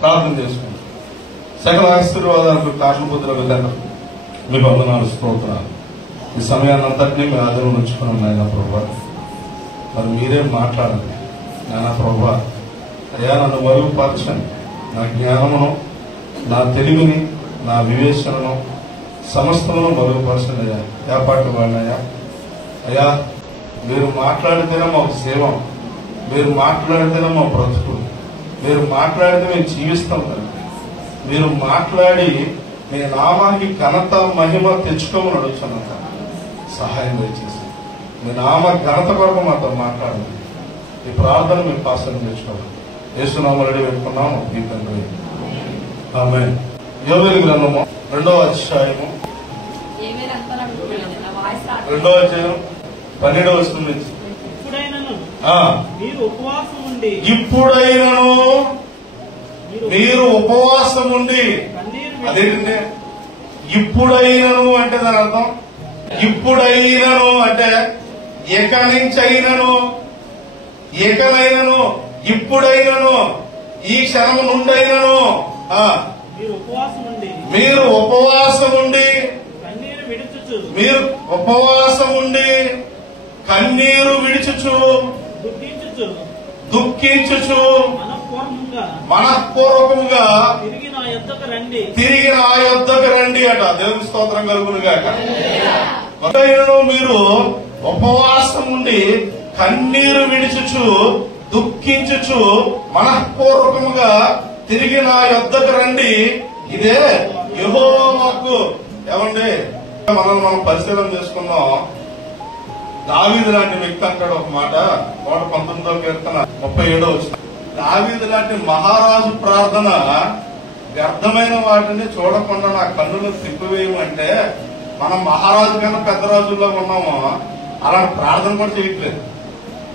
ప్రార్థన చేసుకుంటాం. సకల ఆశీర్వాదాలకు కారణభూతులకు తండ్రి మీ వందనాలు, స్తోత్రాలు. ఈ సమయాన్ని అంతటినీ మీ ఆదరణ ఉంచుకున్నాం నాయన ప్రభా. మరి మీరే మాట్లాడండి నాయన ప్రభా. అయ్యా నన్ను మరుగుపరచండి, నా జ్ఞానమును, నా తెలివిని, నా వివేచనను సమస్తమును మరుగుపరచండి అయ్యా. ఏపాటి వాళ్ళయ్యా అయ్యా, మీరు మాట్లాడితేనే మాకు సేవ, మీరు మాట్లాడితేనే మా బ్రతుకులు, మీరు మాట్లాడితే మేము జీవిస్తాం కదా. మీరు మాట్లాడి మీ నామానికి ఘనత మహిమ తెచ్చుకోమని అడుగుతున్నాను. సహాయం దయచేసి మీ నామ ఘనత కొరకు మాతో మాట్లాడండి. ఈ ప్రార్థన మేము పాసన తెచ్చుకోవాలి. యేసునామములో పెట్టుకున్నాము ఈ తండ్రి, ఆమేన్. యోవేలు గ్రంథము 2వ అధ్యాయము 2వ అధ్యాయం 12వ వచనం నుంచి. ఇప్పుడైనను మీరు ఉపవాసం ఉండి అదేంటంటే ఇప్పుడైనను అంటే దాని అర్థం ఇప్పుడైనను అంటే ఏకనైనను ఇప్పుడైనను ఈ క్షణం నుండైనను మీరు ఉపవాసం ఉండి కన్నీరు విడుచుచు దుఃఖించుచు మనఃపూర్వకముగా తిరిగి నా యొద్దకు రండి అట. దేవుని స్తోత్రం కలుగును గాక. మీరు ఉపవాసం ఉండి కన్నీరు విడుచుచు దుఃఖించుచు మనఃపూర్వకముగా తిరిగి నా యొద్దకు రండి. ఇదే యెహోవా వాక్కు. ఏమండి, మనం పరిశీలన చేసుకున్నాం. దావీదు లాంటి వ్యక్తి అంటాడు ఒక మాట, 119వ కీర్తన 37వ వచనం. దావీదు లాంటి మహారాజు ప్రార్థన, వ్యర్థమైన వాటిని చూడకుండా నా కన్నులు తిప్పివేయమంటే, మనం మహారాజు కన్నా పెద్ద రాజుల్లో ఉన్నామో అలాంటి ప్రార్థన కూడా చేయట్లేదు.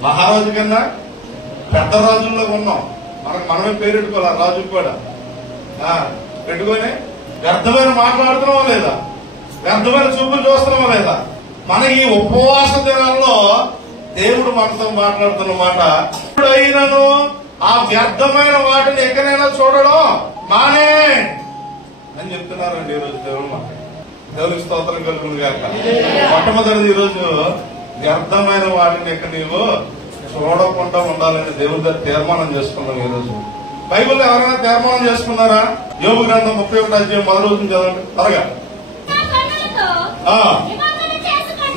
మహారాజు కన్నా పెద్ద రాజుల్లో ఉన్నాం. మనమే పేరెట్టుకోవాలి. రాజుకు కూడా పెట్టుకొని వ్యర్థమైన మాట్లాడుతున్నామా లేదా, వ్యర్థమైన చూపులు చూస్తున్నామా లేదా. మన ఈ ఉపవాస దినాల్లో దేవుడు మనతో మాట్లాడుతున్న మాట, అయినను ఆ వ్యర్థమైన వాటిని ఎక్కడైనా చూడడం మానే అని చెప్తున్నారండి ఈరోజు దేవుడు మాట. దేవునికి స్తోత్రం కలుగును గాక. మొట్టమొదటిది ఈరోజు వ్యర్థమైన వాటిని ఎక్కడ నీవు చూడకుండా ఉండాలని దేవుడి దగ్గర తీర్మానం చేసుకున్నాం. ఈరోజు బైబిల్లో ఎవరైనా తీర్మానం చేసుకున్నారా? యోబు గ్రంథం 31వ అధ్యాయం 1వ వచనం చదవండి త్వరగా.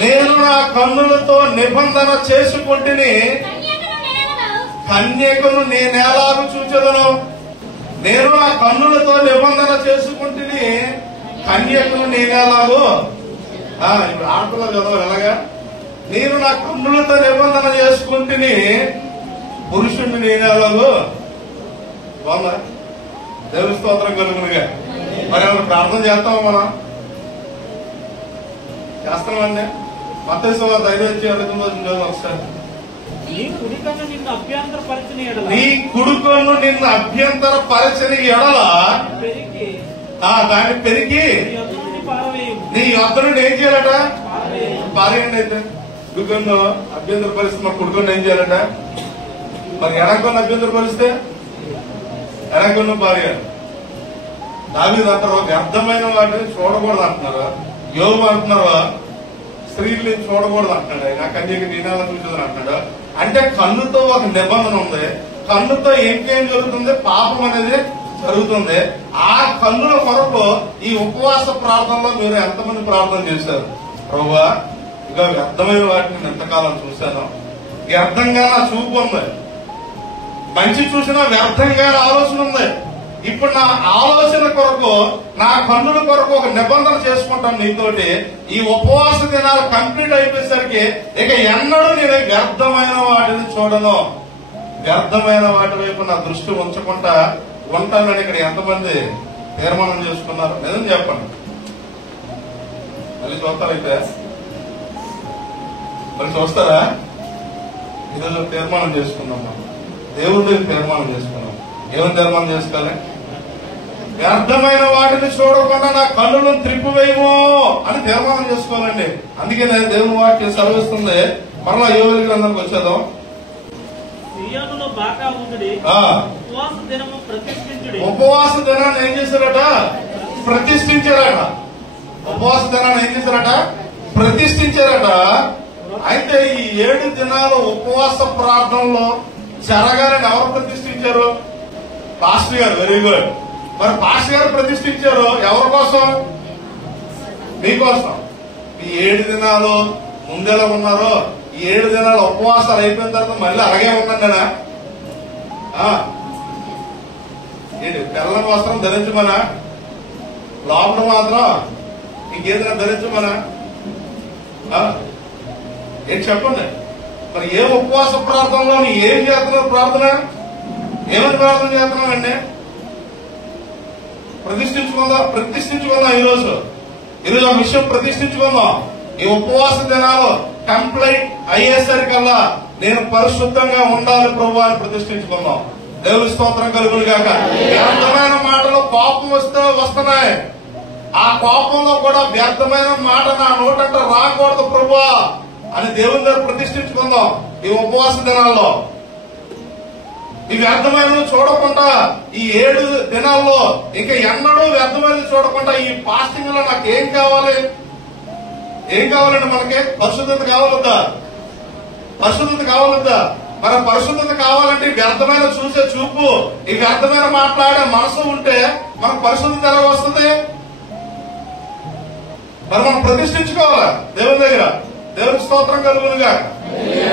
నేను నా కన్నులతో నిబంధన చేసుకుంటుని కన్యకను నేనేలాగు చూచెదను. నేను నా కన్నులతో నిబంధన చేసుకుంటుని కన్యకను నేనేలాగు. ఇప్పుడు ఆడపిల్ల చదవాలి ఎలాగా? నేను నా కన్నులతో నిబంధన చేసుకుంటుని పురుషుడిని నేనేలాగు. బాగుందా? దేవుని స్తోత్రం కలుగునుగా. మరి ఏమైనా ప్రార్థన చేస్తామా? మనం చేస్తామండి. మత్తయి సువార్త 5:29 ఒకసారి. నీ కుడికన్ను నిన్ను అభ్యంతరపరచని ఎడల దాన్ని పెరిగి నీ యొద్ద నుండి ఏం చేయాలట? పారేయండి. అయితే కుడికన్ను అభ్యంతరపరిస్తే మరి కుడికన్ను ఏం చేయాలట? మరి ఎడకన్ను అభ్యంతరపరిస్తే ఎడకన్ను పారేయాలి. దావీదు అంటారు వ్యర్థమైన వాటిని చూడకూడదు అంటున్నారు. యోబు అంటున్నావా స్త్రీల్ని చూడకూడదు అంటున్నాడు. ఆయన కన్యకి నేనేలా చూసేదని అంటున్నాడు. అంటే కన్నుతో ఒక నిబంధన ఉంది. కన్నుతో ఇంకేం జరుగుతుంది? పాపం అనేది జరుగుతుంది. ఆ కన్నుల కొరకు ఈ ఉపవాస ప్రార్థనలో మీరు ఎంతమంది ప్రార్థన చేశారు? ప్రభువా, ఇక వ్యర్థమైన వాటిని నేను ఎంతకాలం చూశాను, వ్యర్థంగా నా చూపు ఉంది, మంచి చూసినా వ్యర్థంగా ఆలోచన ఉంది. ఇప్పుడు నా ఆలోచన కొరకు, నా కన్నుల కొరకు ఒక నిబంధన చేసుకుంటాను నీతోటి. ఈ ఉపవాస దినాలు కంప్లీట్ అయిపోయేసరికి ఇక ఎన్నడూ నేను వ్యర్థమైన వాటిని చూడను, వ్యర్థమైన వాటి వైపు నా దృష్టి ఉంచకుండా ఉంటానని ఇక్కడ ఎంతమంది తీర్మానం చేసుకున్నారు? నిజం చెప్పండి. మళ్ళీ చూస్తారైతే మళ్ళీ చూస్తారా? ఈరోజు తీర్మానం చేసుకున్నాం. మనం దేవుడి తీర్మానం చేసుకున్నాం. ఏమని తీర్మానం చేసుకోవాలి? వ్యర్థమైన వాటిని చూడకుండా నా కన్నులను త్రిప్పివేయము అని తీర్మానం చేసుకోవాలండి. అందుకే దేవుని వాక్యం సెలవిస్తుంది. మరలా యోవేలు గ్రంథానికి వచ్చేద్దాం. ఉపవాస దినాన్ని ఏం చేశారట? ప్రతిష్ఠించారట. ఉపవాస దినాన్ని ఏం చేశారట? ప్రతిష్ఠించారట. అయితే ఈ 7 దినాలు ఉపవాస ప్రార్థనలో జరగాలని ఎవరు ప్రతిష్ఠించారు? పాస్టర్ గారు. Very good. మరి పాస్టర్ గారు ప్రతిష్ఠించారు ఎవరి కోసం? మీకోసం. ఈ 7 దినాలు ముందెలా ఉన్నారో ఈ 7 దినాలు ఉపవాసాలు అయిపోయిన తర్వాత మళ్ళీ అలాగే ఉందండి. ఏంటి తెల్లని వస్త్రం ధరించమనా? లోపల మాత్రం ఇంకేదైనా ధరించమనా? ఏంటి చెప్పండి. మరి ఏ ఉపవాస ప్రార్థనలో ఏం చేస్తున్నారు? ప్రార్థన ఏమని ప్రార్థన చేస్తున్నామండి? ప్రతిష్ఠించుకుందాం. ఈరోజు ఆ విషయం ప్రతిష్ఠించుకుందాం. ఈ ఉపవాస దినాలు కంప్లీట్ అయ్యేసరికల్లా నేను పరిశుద్ధంగా ఉండాలి ప్రభు అని ప్రతిష్ఠించుకుందాం. దేవుని స్తోత్రం కలుగును గాక. వ్యర్థమైన మాటలు కోపం వస్తున్నాయి. ఆ కోపంలో కూడా వ్యర్థమైన మాట నా నోటంట రాకూడదు ప్రభు అని దేవుని దగ్గర ప్రతిష్ఠించుకుందాం. ఈ ఉపవాస దినాల్లో ఈ వ్యర్థమైన చూడకుండా ఈ 7 దినాల్లో ఇంకా ఎన్నడూ వ్యర్థమైన చూడకుండా ఈ ఫాస్టింగ్ లో నాకు ఏం కావాలి? ఏం కావాలండి? మనకి పరిశుద్ధత కావాలొద్దా? పరిశుద్ధత కావాలొద్దా? మరి పరిశుద్ధత కావాలంటే వ్యర్థమైన చూసే చూపు, ఈ వ్యర్థమైన మాట్లాడే మనసు ఉంటే మనకు పరిశుద్ధత ఎలా వస్తుంది? మరి మనం ప్రతిష్ఠించుకోవాలా దేవుని దగ్గర. దేవునికి స్తోత్రం కలుగునుగా.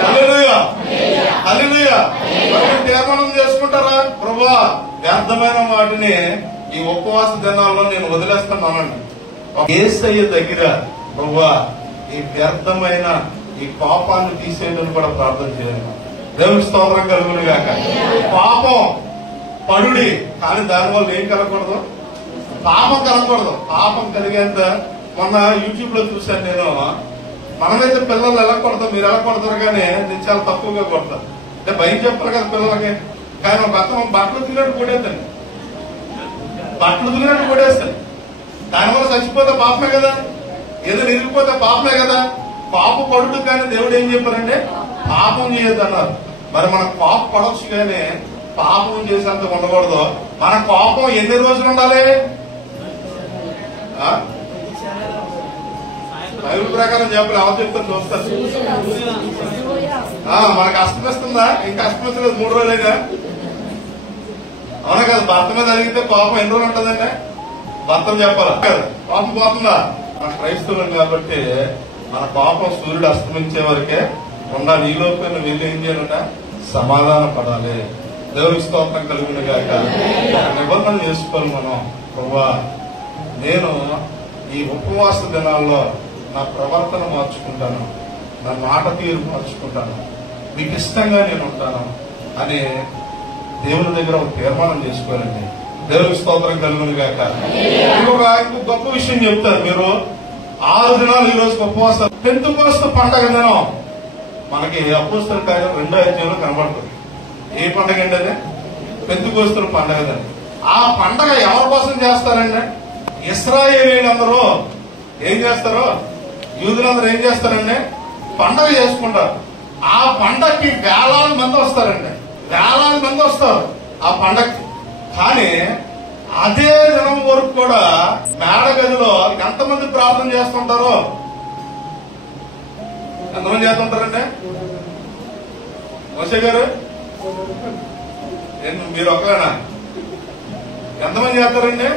హల్లెలూయా, హల్లెలూయా. మరి తీర్మానం చేసుకుంటారా? ప్రభువా వ్యర్థమైన వాటిని ఈ ఉపవాస దినాల్లో నేను వదిలేస్తున్నానండి. యేసయ్య దగ్గర ప్రభువా ఈ వ్యర్థమైన ఈ పాపాన్ని తీసేయడం కూడా ప్రార్థన చేయాలి. దేవుని స్తోత్రం కలుగునుగా. పాపం పడుడి, కానీ దానివల్ల ఏం కలగకూడదు? పాపం కలగకూడదు. పాపం కలిగేంత మొన్న యూట్యూబ్ లో చూశాను నేను. మనమైతే పిల్లలు ఎలా కొడతాం, మీరు ఎలా కొడతారు, కానీ నేను చాలా తక్కువగా కొడతాను. అంటే భయం చెప్పాలి కదా పిల్లలకి. కానీ ఒక అతను బట్టలు తిరిగినట్టు కొడేస్తాను, దానివల్ల చచ్చిపోతే పాపమే కదా, ఏదో ఇరిగిపోతే పాపమే కదా. పాప పడుడు కానీ దేవుడు ఏం చెప్పారంటే పాపం చేయొద్దన్నారు. మరి మన పాప పడవచ్చు కానీ పాపం చేసేంత ఉండకూడదు. మన పాపం ఎన్ని రోజులు ఉండాలి? బైబిల్ ప్రకారం చెప్పాలి. ఎవరు చెప్తారు చూస్తారు. మనకు అస్తమిస్తుందా? ఇంకా అస్తమిస్తలేదు 3 రోజులేగా. అవునా కదా? భర్త మీద అడిగితే పాపం ఎన్ని రోజులు ఉంటుందంటే భర్తను చెప్పాలా కదా? పాపం పోతుందా? మన క్రైస్తవులం కాబట్టి మన పాపం సూర్యుడు అస్తమించే వరకే ఉండాలి. ఈ లోపల వెళ్ళి ఏం చేయాలంట? సమాధాన పడాలి. దేవునికి స్తోత్రం కలిగిన గాక. నిబంధన చేసుకోవాలి మనం. ప్రభువా నేను ఈ ఉపవాస దినాల్లో నా ప్రవర్తన మార్చుకుంటాను, నా మాట తీరు మార్చుకుంటాను, మీకు ఇష్టంగా నేను ఉంటాను అని దేవుని దగ్గర ఒక తీర్మానం చేసుకోవాలండి. దేవునికి స్తోత్రం కలుగును గాక. ఇంకొక గొప్ప విషయం చెప్తారు. మీరు 6 దినాలు ఈ రోజు ఉపవాసం. పెంతెకోస్తు పండగ దినం మనకి అపోస్తలుల కార్యం 2వ అధ్యాయంలో కనబడుతుంది. ఏ పండగ అండి అది? పెంతెకోస్తు పండగ దినం. ఆ పండగ ఎవరి కోసం చేస్తారండి? ఇశ్రాయేలీయులందరూ ఏం చేస్తారు? యూదులందరూ ఏం చేస్తారండి? పండగ చేసుకుంటారు. ఆ పండగకి వేలాది మంది వస్తారండి. వేలాది మంది వస్తారు ఆ పండగకి. కానీ అదే దినం వరకు కూడా మేడ గదిలో ఎంతమంది ప్రార్థన చేస్తుంటారో? ఎంతమంది చేస్తుంటారండి? మోసే గారు మీరు ఒకరేనా? ఎంతమంది చేస్తారండి?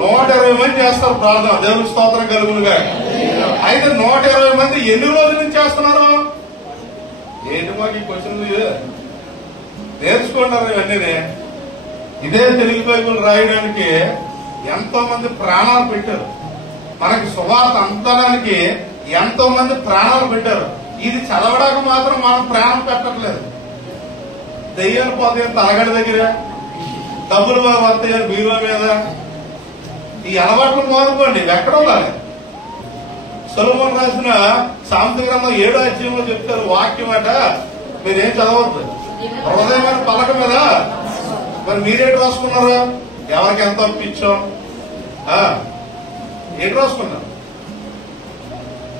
120 మంది చేస్తారు ప్రార్థన. దేవుని స్తోత్రం కలుగునుగా. అయితే 120 మంది ఎన్ని రోజుల నుంచి చేస్తున్నారు? ఏంటి మాకు ఈ క్వశ్చన్ నేర్చుకుంటారు ఇవన్నీ. ఇదే తెలుగు బైబిల్ రాయడానికి ఎంతో మంది ప్రాణాలు పెట్టారు. మనకి సువార్త అందడానికి ఎంతో మంది ప్రాణాలు పెట్టారు. ఇది చదవడానికి మాత్రం మనం ప్రాణం పెట్టట్లేదు. దెయ్యాలు పోతాయి తలగడ దగ్గర, డబ్బులు వస్తాయి బీరువా మీద. ఈ అలవాట్లు మానుకోండి. ఎక్కడ ఉండాలి? సొలొమోను రాసిన సామెత గ్రంథం 7వ అధ్యాయంలో చెప్తారు వాక్యం అట. మీరేం చదవద్దు, హృదయమైన పలక మీద. మరి మీరేంటి రాసుకున్నారు? ఎవరికి ఎంత అప్పించాం? ఏంటి రాసుకున్నారు?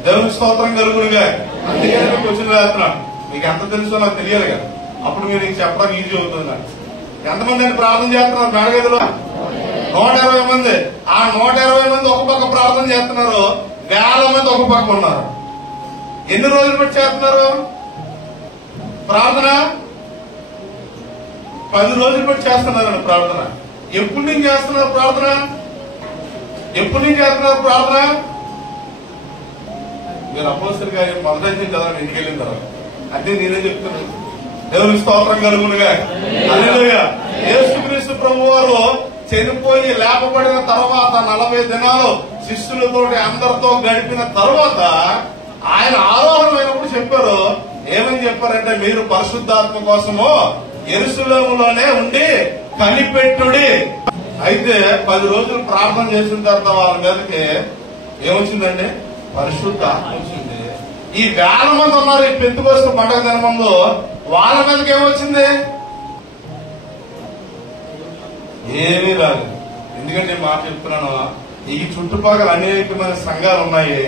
దేవునికి స్తోత్రం కలుగునుగా. అందుకే క్వశ్చన్ వేస్తున్నాను. మీకు ఎంత తెలుసో నాకు తెలియాలి కదా, అప్పుడు మీరు చెప్పడానికి ఈజీ అవుతుంది నాకు. ఎంతమంది అని ప్రార్థన చేస్తున్నారు మేడగదిలో? 120 మంది. ఆ 120 మంది ఒక పక్క ప్రార్థన చేస్తున్నారు, వేల మంది ఒక పక్క ఉన్నారు. ఎన్ని రోజులు బట్టి చేస్తున్నారు ప్రార్థన? 10 రోజులు బట్టి చేస్తున్నారండి ప్రార్థన. ఎప్పుడు నుంచి చేస్తున్నారు ప్రార్థన? ఎప్పుడు నుంచి చేస్తున్నారు ప్రార్థన? మీరు అపోస్తలుల కార్యం మొదటి చదవండి, ఇంటికి వెళ్ళిన తర్వాత. అంటే నేనే చెప్తున్నాను. దేవుని స్తోత్రం కలుగునుగా. హల్లెలూయా. యేసుక్రీస్తు ప్రభువారు చనిపోయి లేపబడిన తర్వాత 40 దినాలు శిష్యులతో అందరితో గడిపిన తర్వాత ఆయన ఆరోహణమైనప్పుడు చెప్పారు. ఏమని చెప్పారంటే, మీరు పరిశుద్ధాత్మ కోసము యెరూషలేములోనే ఉండి కనిపెట్టుడి. అయితే 10 రోజులు ప్రార్థన చేసిన తర్వాత వాళ్ళ మీదకి ఏమొచ్చిందండి? పరిశుద్ధాత్మ వచ్చింది. ఈ వేల మంది ఉన్నారు ఈ పెంతెకొస్తు పండుగ దినంలో, వాళ్ళ మీదకి ఏమొచ్చింది? ఏమీ రాలేదు. ఎందుకంటే నేను మాట చెప్తున్నాను, ఈ చుట్టుపక్కల అనేకమైన సంఘాలు ఉన్నాయి,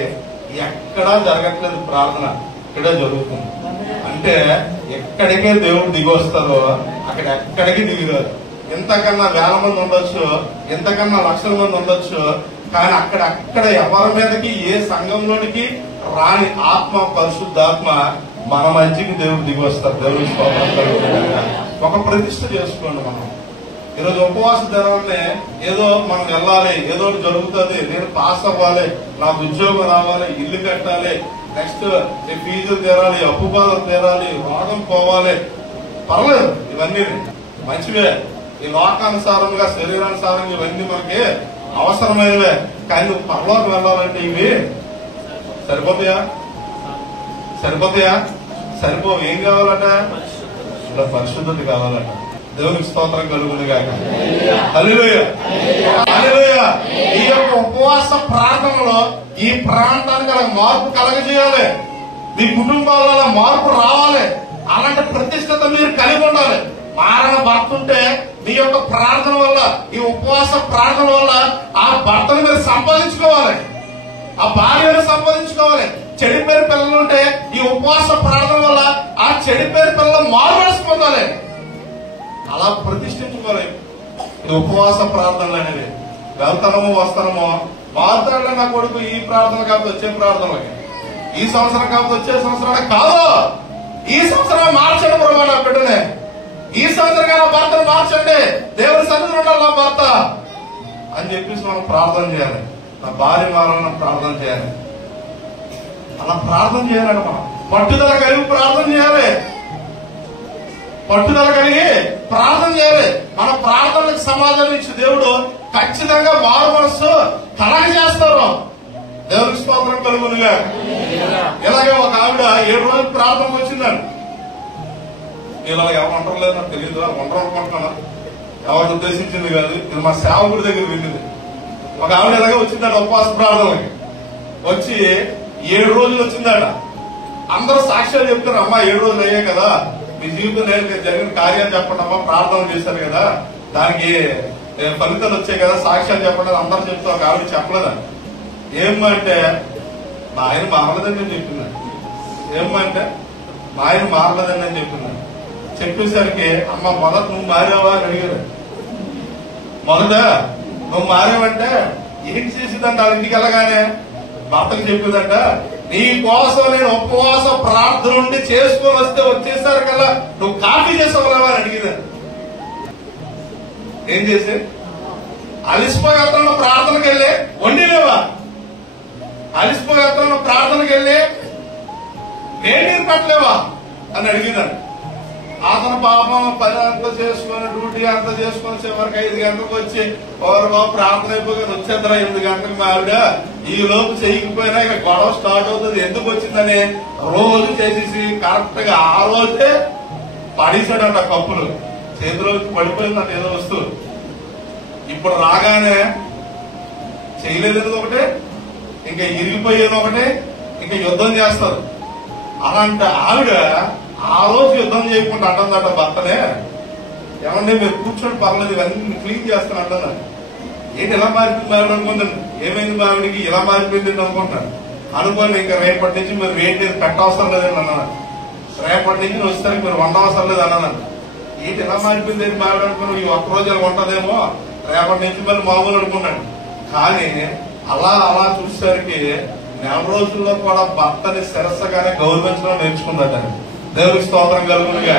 ఎక్కడా జరగట్లేదు ప్రార్థన, ఇక్కడే జరుగుతుంది. అంటే ఎక్కడికే దేవుడు దిగి వస్తారో అక్కడ ఎక్కడికి దిగిరారు. ఎంతకన్నా వేల మంది ఉండొచ్చు, ఎంతకన్నా లక్షల మంది ఉండొచ్చు, కానీ అక్కడ ఎవరి మీదకి ఏ సంఘంలోనికి రాని ఆత్మ, పరిశుద్ధాత్మ మన మధ్యకి దేవుడు దిగి వస్తారు. దేవుడి ఒక ప్రతిష్ట చేసుకోండి. మనం ఈరోజు ఉపవాస దినాన్ని ఏదో మనం వెళ్ళాలి, ఏదో జరుగుతుంది, నేను పాస్ అవ్వాలి, నాకు ఉద్యోగం రావాలి, ఇల్లు కట్టాలి, నెక్స్ట్ ఫీజులు తీరాలి, అప్పు బాధలు తీరాలి, రోగం పోవాలి. పర్లేదు, ఇవన్నీ మంచివే. ఈ లోకానుసారంగా శరీరానుసారంగా ఇవన్నీ మనకి అవసరమైనవే. కానీ నువ్వు పరలోకి వెళ్ళాలంటే ఇవి సరిపోతాయా? సరిపోవు. ఏం కావాలట? ఇలా పరిశుద్ధత కావాలట. దేవునికి స్తోత్రం కలుగునుగాక. హల్లెలూయా. హల్లెలూయా. ఈ యొక్క ఉపవాస ప్రార్థనలో ఈ ప్రాంతానికి మార్పు కలగజేయాలి. మీ కుటుంబాలలో మార్పు రావాలి. అలాంటి ప్రతిష్టత మీరు కలిగి ఉండాలి. మారణ భర్త ఉంటే మీ యొక్క ప్రార్థన వల్ల, ఈ ఉపవాస ప్రార్థన వల్ల ఆ భర్తను మీరు సంపాదించుకోవాలి, ఆ భార్యను సంపాదించుకోవాలి. చెడిపోయిన పిల్లలు ఉంటే ఈ ఉపవాస ప్రార్థన వల్ల ఆ చెడిపోయిన పిల్లలు మారుమనసు పొందాలి. అలా ప్రతిష్ఠించుకోవాలి ఈ ఉపవాస ప్రార్థనలు అనేవి. వెళ్తానము వస్తానము, మాట్లాడలే నా కొడుకు ఈ ప్రార్థన కాకపోతే వచ్చే ప్రార్థనలకి, ఈ సంవత్సరం కాకపోతే వచ్చే సంవత్సరానికి కాదు, ఈ సంవత్సరం మార్చండి ప్రభు నా బిడ్డనే, ఈ సంవత్సరం నా భర్తను మార్చండి, దేవుని సన్నిధిలో ఉండాలి నా భర్త అని చెప్పేసి మనం ప్రార్థన చేయాలి. నా భార్య మారాలని ప్రార్థన చేయాలి. అలా ప్రార్థన చేయాలండి. మనం పట్టుదల కలిగి ప్రార్థన చేయాలి. మన ప్రార్థనలకు సమాధానం ఇచ్చి దేవుడు ఖచ్చితంగా మారు మనస్సు కలగజేస్తారు. దేవునికి స్తోత్రం కలుగునుగా. ఇలాగే ఒక ఆవిడ 7 రోజులు ప్రార్థనకు వచ్చిందండి. ఇలా ఎవరు అంటారు లేదు నాకు తెలియదు, వంటలు అనుకుంటున్నాను, ఎవరు ఉద్దేశించింది కాదు, ఇది మా సేవకుడి దగ్గర వెళ్ళింది. ఒక ఆవిడ ఇలాగే వచ్చిందట ఉపవాస ప్రార్థనలకి. వచ్చి 7 రోజులు వచ్చిందట. అందరూ సాక్ష్యాలు చెప్తారు, అమ్మా 7 రోజులు అయ్యాయి కదా, మీ జీవితంలో జరిగిన కార్యాలు చెప్పండి అమ్మా, ప్రార్థన చేశారు కదా, దానికి ఫలితాలు వచ్చాయి కదా, సాక్ష్యాలు చెప్పండి అందరూ చెప్తారు. ఒక ఆవిడ చెప్పలేదండి. ఏమంటే మా ఆయన మారలేదని నేను చెప్తున్నాను. ఏమంటే మా ఆయన మారలేదని నేను చెప్తున్నాను. చెప్పేసరికి అమ్మ మొదట నువ్వు మారావా అని అడిగారు. మొదట నువ్వు మారావంటే ఏం చేసిందంట, ఇంటికి వెళ్ళగానే భర్తకు చెప్పేదంట, నీ కోసం నేను ఉపవాస ప్రార్థన నుండి చేసుకొని వస్తే వచ్చేసారు కదా, నువ్వు కాఫీ చేసుకోవాలా అని అడిగిందండి. ఏం చేసి అలిసిపోయేత్తన్న ప్రార్థనకి వెళ్ళి వండిలేవా, అలిసిపోయేత్తన్న ప్రార్థనకి వెళ్ళి వేడి పట్టలేవా అని అడిగిందండి. అతను పాపం పని అంతా చేసుకుని, డ్యూటీ అంతా చేసుకుని చివరికి 5 గంటలకు వచ్చి ఎవరు ప్రార్థన అయిపోయి వచ్చేద్దరా 8 గంటలకు మా ఆవిడ ఈ లోపు చేయకపోయినా ఇక గొడవ స్టార్ట్ అవుతుంది. ఎందుకు వచ్చిందని రోజు చేసేసి కరెక్ట్ గా ఆ రోజే పడేసాడంట కప్పులు, చేతిలో పడిపోయిందంట ఏదో వస్తువు. ఇప్పుడు రాగానే చేయలేదు ఒకటి, ఇంకా ఇరిగిపోయేది ఒకటి, ఇంకా యుద్ధం చేస్తారు. అలాంటి ఆవిడ ఆ రోజు యుద్ధం చేయకుండా అంటుందట భర్తనే, ఏమంటే మీరు కూర్చొని పర్లేదు ఇవన్నీ క్లీన్ చేస్తాను అంటున్నాను. ఏంటి ఇలా మారిపోయింది మావిడ అనుకుంటాను, ఏమైంది మావిడికి ఇలా మారిపోయింది అనుకుంటాను. అనుకోండి ఇంకా రేపటి నుంచి మీరు వేడి పెట్టవసరం లేదని అన్నాను. రేపటి నుంచి వస్తారు మీరు వండవసరం లేదు అన్నాను. ఏంటి ఎలా మారిపోయింది ఏంటి మావిడ అనుకున్నాడు, ఈ ఒక్కరోజు ఇలా ఉంటదేమో రేపటి నుంచి మళ్ళీ మామూలు అనుకున్నాడు. కానీ అలా అలా చూసేసరికి నెల రోజుల్లో కూడా భర్తని శిరస్సుగానే గౌరవించడం నేర్చుకుందట. దేవుడికి స్తోత్రం కలుగునుగా.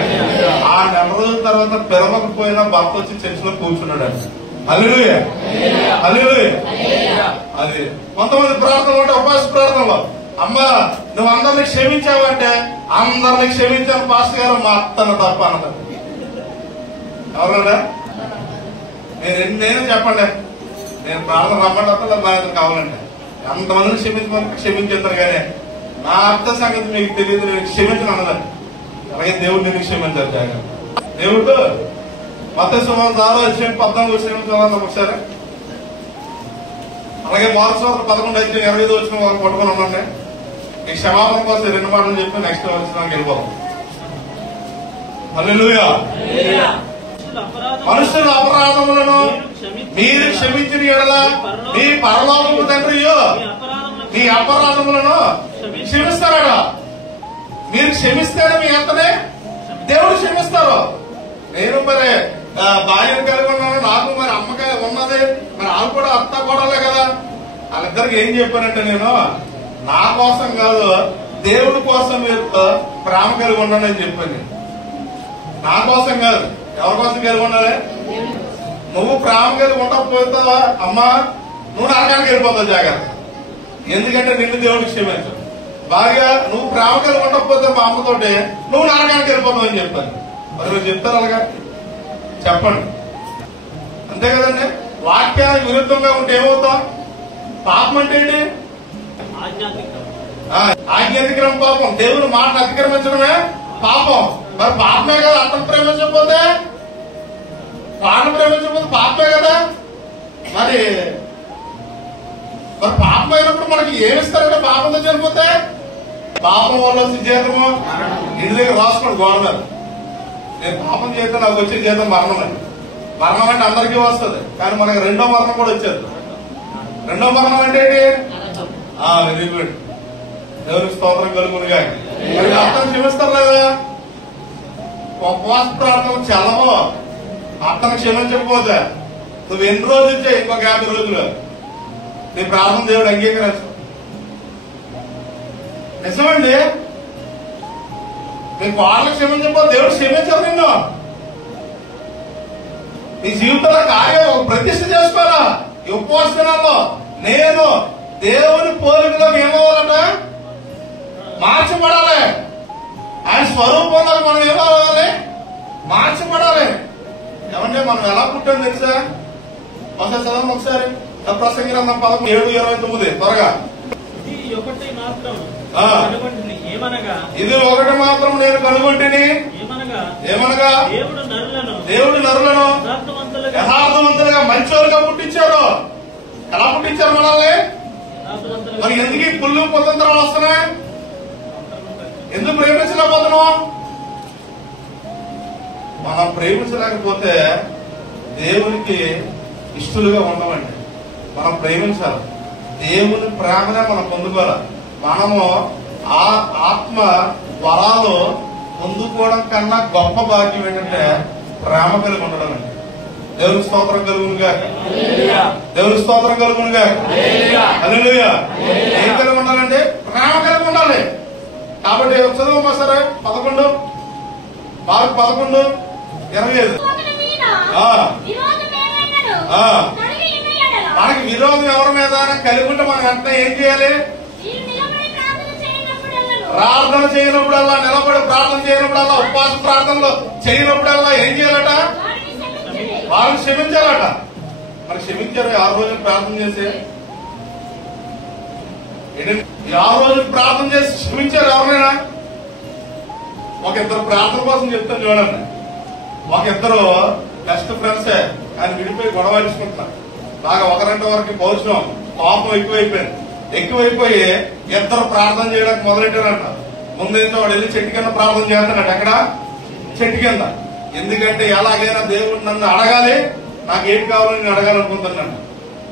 ఆ నెల రోజుల తర్వాత పిలవకపోయినా భర్త వచ్చి చర్చిలో కూర్చున్నాడు. హల్లెలూయా హల్లెలూయా. అది కొంతమంది ప్రార్థనలు ఉంటే ఉపవాస ప్రార్థనలో, అమ్మా నువ్వు అందరినీ క్షమించావంటే అందరినీ క్షమించాను పాస్టర్ గారు, మా అత్తను తప్ప అన్నది. ఎవరన్నా నేను చెప్పండి, నేను ప్రార్థన రమ్మంటే బాధ్యత కావాలంటే ఎంతమందిని క్షమించేస్తారు. కానీ నా అర్థ సంగతి మీకు తెలియదు, నేను క్షమించను అన్నదండి. అలాగే దేవుడు నేను క్షమించారు జాగ్రత్త. దేవుడు మత్తయి సువార్త 6:14 ఒకసారి, అలాగే మార్క్స్ వార్త 11:25 వచ్చిన వాళ్ళు పట్టుకొని ఉండండి. ఈ క్షమాపణ కోసం 2 మాటలు చెప్పి నెక్స్ట్ వచ్చిన వెళ్ళిపోతాం. హల్లెలూయా. మనుషుల అపరాధములను మీరు క్షమించిన యెడల మీ పరలోకపు తండ్రి మీ అపరాధములను క్షమిస్తారట. మీరు క్షమిస్తేనే మీ అంతనే దేవుడు క్షమిస్తారు. నేను మరి భార్యను కలిగి ఉన్నాను, నాకు మరి అమ్మకాయ ఉన్నది, మరి వాళ్ళు కూడా అత్త కూడాలే కదా. వాళ్ళిద్దరికి ఏం చెప్పానంటే, నేను నా కోసం కాదు దేవుడి కోసం మీరు ప్రేమ కలిగి ఉండండి అని చెప్పాను. నా కోసం కాదు, ఎవరి కోసం కలిగి ఉండాలి? నువ్వు ప్రేమ కలిగి ఉండకపోతావా అమ్మా, నువ్వు నరకానికి వెళ్ళిపోతావు జాగ్రత్త. ఎందుకంటే నిన్ను దేవుడికి క్షమించు. బాగా నువ్వు ప్రేమ కలిగి ఉండకపోతే మా అమ్మతోటి నువ్వు నరకానికి వెళ్ళిపోతావు అని చెప్పాను. మరి మీరు చెప్తారు అలాగా? చెప్పండి. అంతే కదండి. వాక్యానికి విరుద్ధంగా ఉంటే ఏమవుతాం? పాపం అంటే ఏంటి? ఆజ్ఞాతిక్రమం పాపం. దేవుని మాటను అతిక్రమించడమే పాపం. మరి పాపమే కదా. అతను ప్రేమించకపోతే, వాడిని ప్రేమించకపోతే పాపమే కదా. మరి పాపం అయినప్పుడు మనకి ఏమిస్తారంటే, పాపంతో చనిపోతే పాపం వల్ల వచ్చే జీతము ఇంటి దగ్గర రాసుకోండి గోడ మీద. నేను పాపం చేస్తే నాకు వచ్చే జీతం మరణం అండి. మరణం అంటే అందరికీ వస్తుంది, కానీ మనకి రెండో మరణం కూడా వచ్చేది. రెండో మరణం అంటే ఏంటి? Very good. దేవునికి స్తోత్రం కలుగునుగా. మరి అర్థం క్షమిస్తారు లేదా? ఉపవాస ప్రార్థన చలవో అర్థం క్షమించకపోతే నువ్వు ఎన్ని రోజులు చేయి, ఇంకొక 50 రోజులు నీ ప్రార్థన దేవుడు అంగీకరించు. నిజమండి. నీ వాళ్ళకి క్షమించకపోతే దేవుడు క్షమించారు నిన్ను. నీ జీవితంలో కార్యం ఒక ప్రతిష్ఠ చేసుకోవాలా. ఈ ఉపవాస దినాల్లో నేను దేవుని పోలికలోకి ఏమవ్వాలట? మార్చబడాలి. ఆయన స్వరూపంలో మనం ఏమవ్వాలి? మార్చబడాలి. ఏమంటే మనం ఎలా పుట్టాం తెలుసా? ఒకసారి చదవండి ఒకసారి. ప్రసంగి గ్రంథం 7:29 త్వరగా. ఇది ఒకటి మాత్రం నేను కనుగొంటిని, ఏమనగా దేవుడు నరులను యథార్థవంతులుగా మంచోలుగా పుట్టించారు. ఎలా పుట్టించారు మనల్ని? మరి ఎందుకు ఈ పుల్లు కుతంత్రాలు వస్తున్నాయి? ఎందుకు ప్రేమించలేకపోతున్నాం? మనం ప్రేమించలేకపోతే దేవునికి ఇష్టలుగా ఉండమండి. మనం ప్రేమించాలి. దేవుని ప్రేమనే మనం పొందుకోవాలి. మనము ఆ ఆత్మ వరాలు పొందుకోవడం కన్నా గొప్ప భాగ్యం ఏంటంటే ప్రేమ కలిగి ఉండడం అండి. దేవుని స్తోత్రం కలుగునుగా. దేవుని స్తోత్రం కలుగునుగా. హల్లెలూయా. ఏం కలిగి ఉండాలండి? ప్రేమ కలిగి ఉండాలి. కాబట్టి చదువు సరే 11:11-25. మనకి విరోధం ఎవరి మీద కలిగి ఉంటే మనం వెంటనే ఏం చేయాలి? ప్రార్థన చేయనప్పుడల్లా, నిలబడి ప్రార్థన చేయనప్పుడల్లా, ఉపవాస ప్రార్థనలు చేయనప్పుడల్లా ఏం చేయాలట? వాళ్ళని క్షమించాలట. మరి క్షమించారు 6 రోజులు ప్రార్థన చేసి? 6 రోజులు ప్రార్థన చేసి క్షమించారు ఎవరైనా? ఒక ఇద్దరు ప్రార్థన కోసం చెప్తాను చూడండి. ఒక ఇద్దరు బెస్ట్ ఫ్రెండ్సే, ఆయన విడిపోయి గొడవ తీసుకుంటున్నారు. బాగా 1 గంట వరకు పౌరుషం కోపం ఎక్కువైపోయి ఇద్దరు ప్రార్థన చేయడానికి మొదలెట్టారంట. ముందైతే వాడు వెళ్ళి చెట్టు కింద ప్రార్థన చేస్తాడట. ఎక్కడ? చెట్టు కింద. ఎందుకంటే ఎలాగైనా దేవుడు నన్ను అడగాలి, నాకు ఏం కావాలని నేను అడగాలనుకుంటున్నాను.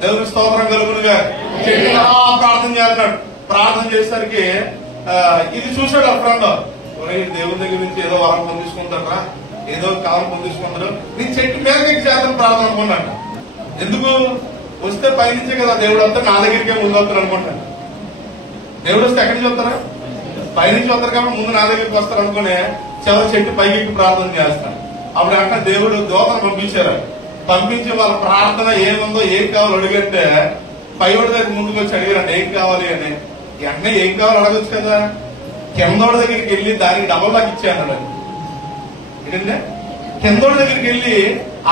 దేవుని స్తోత్రం కలుగునుగా. చెట్టు కింద ప్రార్థన చేస్తాడు. ప్రార్థన చేసేసరికి ఇది చూసాడు ఆ ఫ్రెండ్, దేవుని దగ్గర నుంచి ఏదో వరం పొందించుకుంటారా, ఏదో కాలం పొందించుకుంటారు. నీ చెట్టు మీదకి చేద్దాం ప్రార్థన అనుకున్నాను. ఎందుకు వస్తే పైనుంచే కదా దేవుడు వస్తే నా దగ్గరికే ముందు వస్తారు అనుకుంటాను. దేవుడు వస్తే ఎక్కడి నుంచి వస్తారా? పైనుంచి వస్తారు కాబట్టి ముందు నా దగ్గరికి వస్తారు అనుకునే చివరి చెట్టు పైకి ప్రార్థన చేస్తాను. అప్పుడు అంటే దేవుడు దోతను పంపించారు. పంపించి వాళ్ళ ప్రార్థన ఏముందో ఏం కావాలో అడిగంటే పైవాడి దగ్గర ముందుకు వచ్చి అడిగారండి ఏం కావాలి అని. అన్నీ ఏం కావాలో అడగచ్చు కదా. కిందోడి దగ్గరికి వెళ్ళి దానికి డబల్ లాక్ ఇచ్చాను. ఏంటంటే కిందోడి దగ్గరికి వెళ్ళి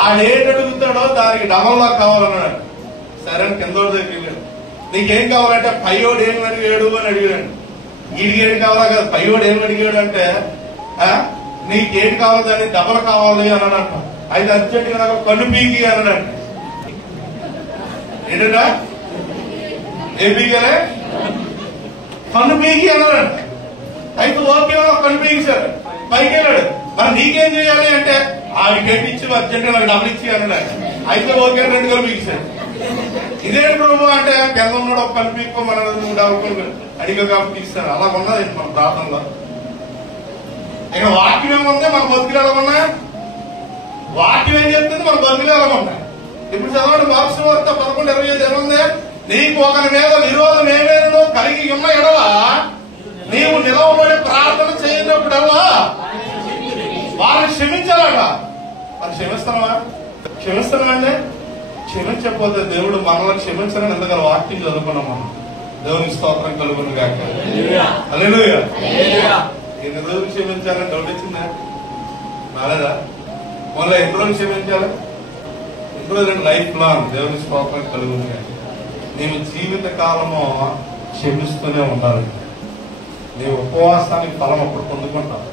ఆడేటి అడుగుతాడో దానికి డబల్ లాక్ కావాలన్నాడు. సరే అని కిందోడి దగ్గరికి వెళ్ళాడు. నీకేం కావాలంటే పైవాడు ఏం అడిగాడు అని అడిగాడు. వీడికి ఏడు కావాలా కదా. పైవాడు ఏం అడిగాడు అంటే నీకేంటి కావాలి దాన్ని డబల్ కావాలి అన్నాడంట. అయితే అర్జెంట్ గా నాకు కన్ను పీకి అన్నాడంట. ఏంటంట ఏం పీకలే? కన్ను పీకి అన్నాడంట. అయితే ఓకే కన్ను పీకిసాడు. పైకి వెళ్ళాడు. మరి నీకేం చేయాలి అంటే ఆడికేంటి ఇచ్చి అర్జెంట్ గా నాకు డబ్బులు ఇచ్చి అన్నాడు. అయితే ఓకే 2 కన్ను పీకిసాడు. ఇదేంటి ప్రభు అంటే కింద ఉన్నాడు ఒక కన్ను పీక్కో మన డబ్బులు అడిగా కాబట్టి ఇస్తాడు. అలా ఉన్నది మన ప్రార్థనలో. ఇక వాక్యం ఏముంది మన బతుకులు ఎలా ఉన్నాయి? వాక్యం ఏం చెప్తుంది? మన బతుకులు ఎలా ఉన్నాయి? ఇప్పుడు చదవండి మార్క్స్ వార్త 11:25 ఏముంది? నీకు ఒకరి మీద విరోధం ఏమేదో కలిగి ఉన్న ఎడల నీవు నిలవబడి ప్రార్థన చేయనప్పుడల్లా వారిని క్షమించాలట. మరి క్షమిస్తావా? క్షమిస్తానండి. క్షమించకపోతే దేవుడు మనల్ని క్షమించాలని ఎందుకల వాక్యం చదువుకున్నాం మనం. దేవునికి స్తోత్రం కలుగును గాక. హల్లెలూయా. ఎన్ని రోజులు క్షమించాలని డౌట్ వచ్చిందా? రాలేదా? మళ్ళీ ఎన్ని రోజులు క్షమించాలి? ఎన్ని రోజులు లైఫ్ లాంగ్ దేవుని స్తోత్రం కలుగును గాక. నీవు జీవిత కాలము క్షమిస్తూనే ఉండాలి. నీ ఉపవాసానికి ఫలం అప్పుడు పొందుకుంటావు.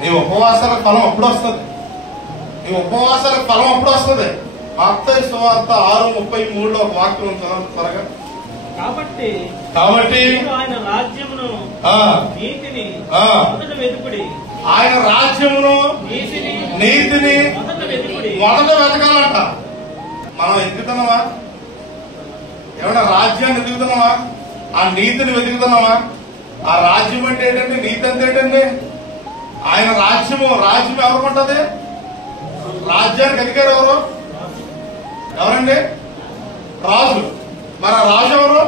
నీ ఉపవాసాలకు ఫలం అప్పుడు వస్తుంది. నీ ఉపవాసాలకు ఫలం అప్పుడు వస్తుంది. మత్తయి సువార్త 6:33 ఒక వాక్యం ఉంటుంది త్వరగా. కాబట్టి ఆయన రాజ్యమును నీతిని మొదట వెతుకుడి. ఆయన రాజ్యమును నీతిని మొదట వెతకాలంట. మనం ఎదుగుతున్నావా? ఏమన్నా రాజ్యాన్ని ఎదుగుతున్నావా? ఆ నీతిని వెతుకుతున్నావా? ఆ రాజ్యం అంటే ఏంటంటే నీతి అంటే ఏంటండి? ఆయన రాజ్యం ఎవరుకుంటది? రాజ్యానికి అధికారు ఎవరు? ఎవరండి? రాజు. మరి ఆ రాజు ఎవరు?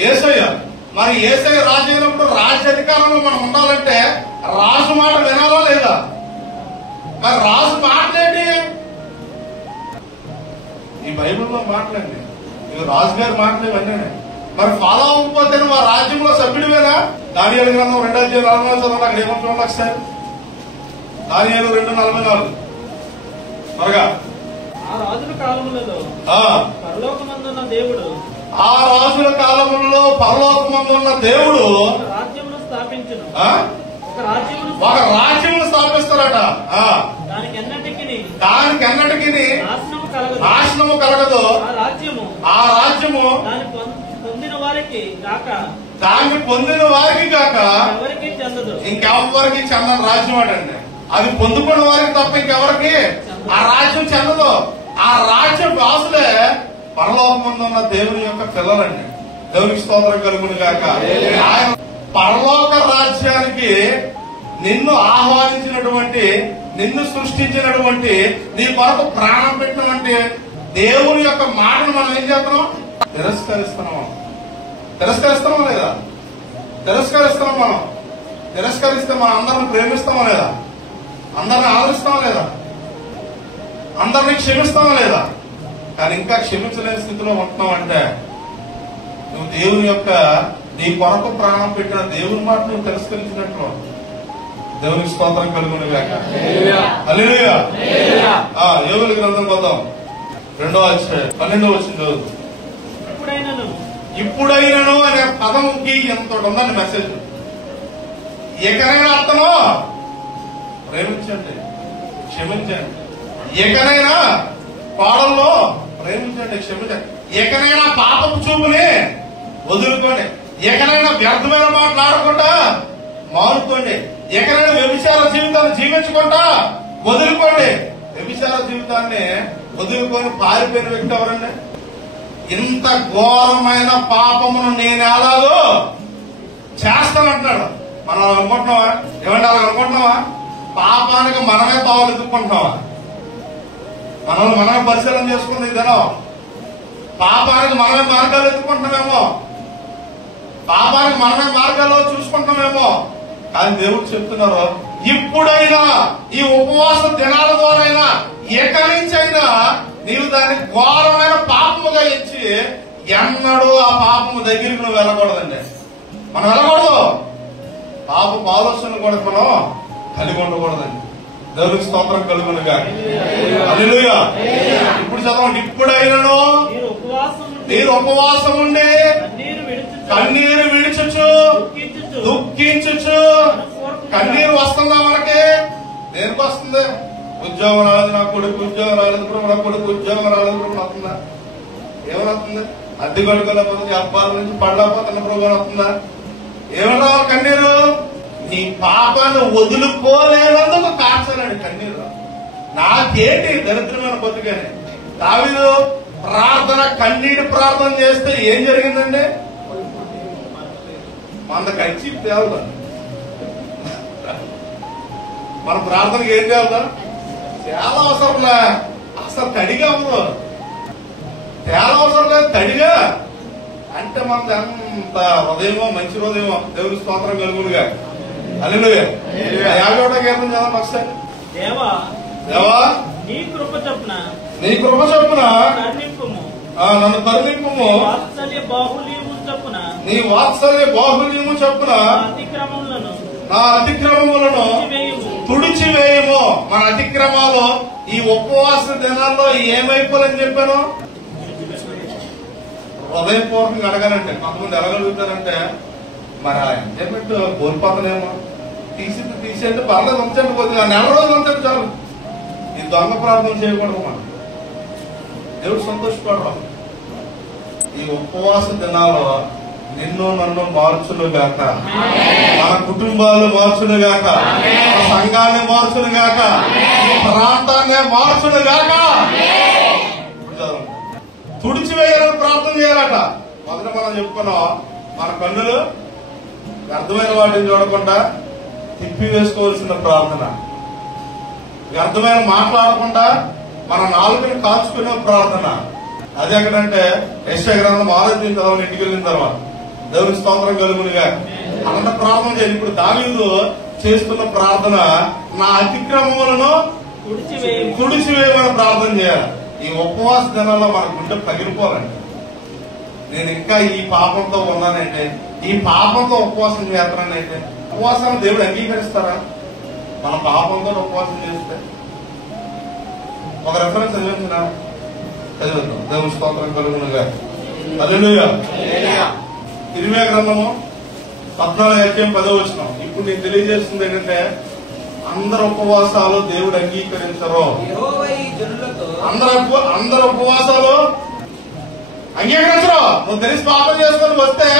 యేసయ్య. మరి యేసయ్య రాజు అయినప్పుడు రాజ్య అధికారంలో మనం ఉండాలంటే రాజు మాట వినాలా లేదా? మరి రాజు మాట్లాడి ఈ బైబిల్లో మాట్లాడండి. ఇవి రాజుగారి మాటలు ఇవన్నీ. మరి ఫాలో అవ్వకపోతే మా రాజ్యంలో సభ్యుడివేనా? దానియేలు గ్రంథం 2:44 చదవండి. అక్కడ ఏమంటున్నాడు ఒకసారి? దానియేలు 2:44 త్వరగా. ఆ రాజుల కాలములలో పరలోకమందున్న దేవుడు రాజ్యమును స్థాపించును. ఒక రాజ్యమును స్థాపిస్తారట. దానికి ఎన్నటికి నాశనము కలగదు. ఆ రాజ్యము దాన్ని పొందిన వారికి కాక ఇంకెవరికి చెందని రాజ్యం అటండి. అది పొందుకున్న వారికి తప్ప ఇంకెవరికి ఆ రాజ్యం చెందదు. ఆ రాజ్యం వాసులే పరలోకమందు ఉన్న దేవుని యొక్క పిల్లలండి. దేవునికి స్తోత్రం కలుగును గాక. ఆయన పరలోక రాజ్యానికి నిన్ను ఆహ్వానించినటువంటి, నిన్ను సృష్టించినటువంటి, నీ కొరకు ప్రాణం పెట్టినటువంటి దేవుని యొక్క మాటను మనం ఏం చేస్తున్నాం? తిరస్కరిస్తున్నాం. తిరస్కరిస్తామా లేదా? తిరస్కరిస్తున్నాం. మనం తిరస్కరిస్తే మనం అందరిని ప్రేమిస్తామా లేదా? అందరిని ఆదరిస్తామా లేదా? అందరినీ క్షమిస్తామా లేదా? కానీ ఇంకా క్షమించలేని స్థితిలో ఉంటున్నావంటే నువ్వు దేవుని యొక్క నీ కొరకు ప్రాణం పెట్టిన దేవుని మాట నువ్వు తిరస్కరించినట్లు. దేవునికి స్తోత్రం కలుగును గాక. హల్లెలూయా. యోబు గ్రంథం పోదాం. 2వ అధ్యాయం 12వ వచనం. ఇప్పుడైనను అనే పదంకి ఎంత ఉందండి మెసేజ్. ఎకరైనా అర్థమో ప్రేమించండి, క్షమించండి. ఎకరైనా పాడల్లో ప్రేమించండి, క్షమించండి. ఎకరైనా పాపపు చూపుని వదులుకోండి. ఎకరైనా వ్యర్థమైన మాట్లాడకుండా మారుకోండి. ఎకరైనా వ్యభిచార జీవితాన్ని జీవించకుండా వదులుకోండి. వ్యభిచార జీవితాన్ని వదులుకొని పారిపోయిన వ్యక్తి ఎవరండి? ఇంత ఘోరమైన పాపమును నేను ఎలాగో చేస్తానంటున్నాడు. మనం అనుకుంటున్నావా? ఏమంటే అలా అనుకుంటున్నావా? పాపానికి మనమే తావులు ఎత్తుకుంటున్నావా? మనమే పరిశీలన చేసుకుంది ఇదేనో. పాపానికి మనమే మార్గాలు ఎత్తుకుంటున్నామేమో, పాపానికి మనమే మార్గాల్లో చూసుకుంటున్నామేమో. కానీ దేవుడు చెప్తున్నారు, ఇప్పుడైనా ఈ ఉపవాస దినాల ద్వారా ఇక నుంచైనా నీవు దాన్ని ఘోరమైన పాపముగా ఇచ్చి ఎన్నడూ ఆ పాపము దగ్గరికి నువ్వు వెళ్ళకూడదండి. మనం వెళ్ళకూడదు. పాపపు ఆలోచనలు కూడా మనం కలిగి ఉండకూడదండి. దేవునికి స్తోత్రం కలుగునుగా. హల్లెలూయా. ఇప్పుడు చదవండి. ఇప్పుడైనను మీరు ఉపవాసం ఉండి కన్నీరు విడుచుచు దుఃఖించుచు. కన్నీరు వస్తుందా మనకి? దేనికి వస్తుంది? ఉద్యోగం రాలేదు, నా కొడుకు ఉద్యోగం రాలేదు, ఇప్పుడు నా కొడుకు ఉద్యోగం రాలేదు, ఇప్పుడు వస్తుందా? ఏమని వస్తుంది? అద్దె కొడుకోలేకపోతుంది, అబ్బాల నుంచి పడలేకపోతున్న ప్రోగ్రాం వస్తుందా? ఏమని రావాలి కన్నీరు? నీ పాపాన్ని వదులుకోలేనందుకు కార్చాలండి కన్నీరు. నాకేంటి దరిద్రమైన బతుకని. దావీదు ప్రార్థన, కన్నీటి ప్రార్థన చేస్తే ఏం జరిగిందండి? మన కంచి తేవదా? మన ప్రార్థనకి ఏం చేయాలదా? చాలా అవసరంలే. అసలు తడిగా ఉండదు, చాలా అవసరం లేదు. తడిగా అంటే మనది ఎంత హృదయమో, మంచి హృదయమో. దేవుని స్తోత్రం కలుగునుగా. హల్లెలూయా. 51వ కీర్తన చదవండి ఒకసారి. దేవా నీ కృప చొప్పున నన్ను కరుణింపుము. నీ వాత్సల్య బాహుల్యము చొప్పున నా అతిక్రమములను తుడిచివేయము. మన అతిక్రమాలు ఈ ఉపవాస దినాల్లో ఏమైపోలని చెప్పాను? హృదయపూర్వకంగా అడగానంటే కొంతమంది ఎలాగలుగుతారంటే, మరి ఆ ఎంజాయ్మెంట్ కోల్పోతానేమో, తీసేయంటే పర్లేదు, ఉంచండి, కొద్దిగా నెల రోజులు ఉంచండి చాలు. ఈ దొంగ ప్రార్థన చేయకూడదు. మనం దేవుడు సంతోషపడడం. ఈ ఉపవాస దినాల్లో నిన్ను నన్ను మార్చును గాక, మన కుటుంబాలు మార్చును గాక, మన సంఘాన్ని మార్చును గాక, ఈ ప్రాంతాన్ని మార్చును గాక. తుడిచివేయాలని ప్రార్థన చేయాలట. మొదట మనం చెప్పుకున్నాం, మన కన్నులు వ్యర్థమైన వాటిని చూడకుండా తిప్పి వేసుకోవాల్సిన ప్రార్థన, వ్యర్థమైన మాట్లాడకుండా మన నాలుగుని కాల్చుకునే ప్రార్థన. అది ఎక్కడంటే యెషయా గ్రంథం 6వ చదవని ఇంటికి వెళ్ళిన తర్వాత. దేవుని స్తోత్రం కలుగునుగా. అంత ప్రార్థన చేయాలి. ఇప్పుడు దావీదు చేస్తున్న ప్రార్థన, నా అతిక్రమములను తుడిచివేయమని ప్రార్థన చేయాలి. ఈ ఉపవాస దినాల్లో మన గుండె పగిలిపోవాలండి. నేను ఇంకా ఈ పాపంతో ఉన్నానంటే, ఈ పాపంతో ఉపవాసం చేస్తానంటే, ఉపవాసాన్ని దేవుడు అంగీకరిస్తారా? మన పాపంతో ఉపవాసం చేస్తే ఒక రెఫరెన్స్ చదివించిన చదివిద్దాం. దేవుని స్తోత్రం కలుగునుగా. హల్లెలూయా. ఇర్మియా గ్రంథము 14:10. ఇప్పుడు నేను తెలియజేస్తుంది ఏంటంటే, అందరు ఉపవాసాలు దేవుడు అంగీకరించరు. అందరు ఉపవాసాలు అంగీకరించరు. నువ్వు తెలిసి పాపం చేసుకొని వస్తే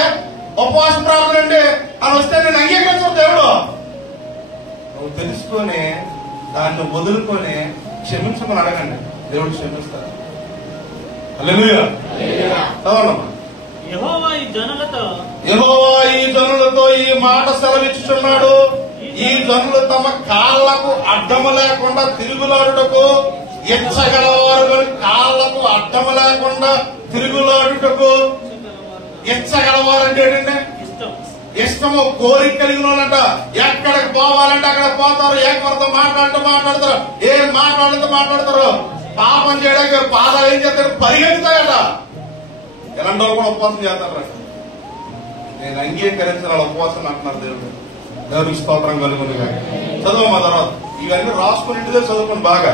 ఉపవాస ప్రార్థన అండి అని వస్తే నేను అంగీకరించరు దేవుడు. నువ్వు తెలుసుకొని దాన్ని వదులుకొని క్షమించమని అడగండి, దేవుడు క్షమిస్తాడు. హల్లెలూయా. చదవమ్మా. యెహోవా ఈ జనులతో ఈ మాట సెలవిచ్చుచున్నాడు, ఈ జనులు తమ కాళ్లకు అడ్డము లేకుండా తిరుగులాడుటకు ఇచ్చగలవారు. కాళ్లకు అడ్డము లేకుండా తిరుగులాడుటకు ఇచ్చగలవారంటే ఏంటంటే ఇష్టము, కోరిక కలిగిన వాళ్ళంట. ఎక్కడికి పోవాలంటే అక్కడ పోతారు, ఎవరితో మాట్లాడతారు, ఏం మాట్లాడతారు. పాపం చేయడానికి పాదాలు ఏం చేస్తారు? పరిగెత్తుతాయట. ఎలాంటి వాళ్ళు కూడా ఉపవాసం చేస్తారు. నేను అంగీకరించిన వాళ్ళ ఉపవాసం అంటున్నారు దేవుడు. దేవుడికి స్తోత్రం కలుగునుగా. చదువు తర్వాత ఇవన్నీ రాసుకుని ఇంటిదే చదువుకుని బాగా.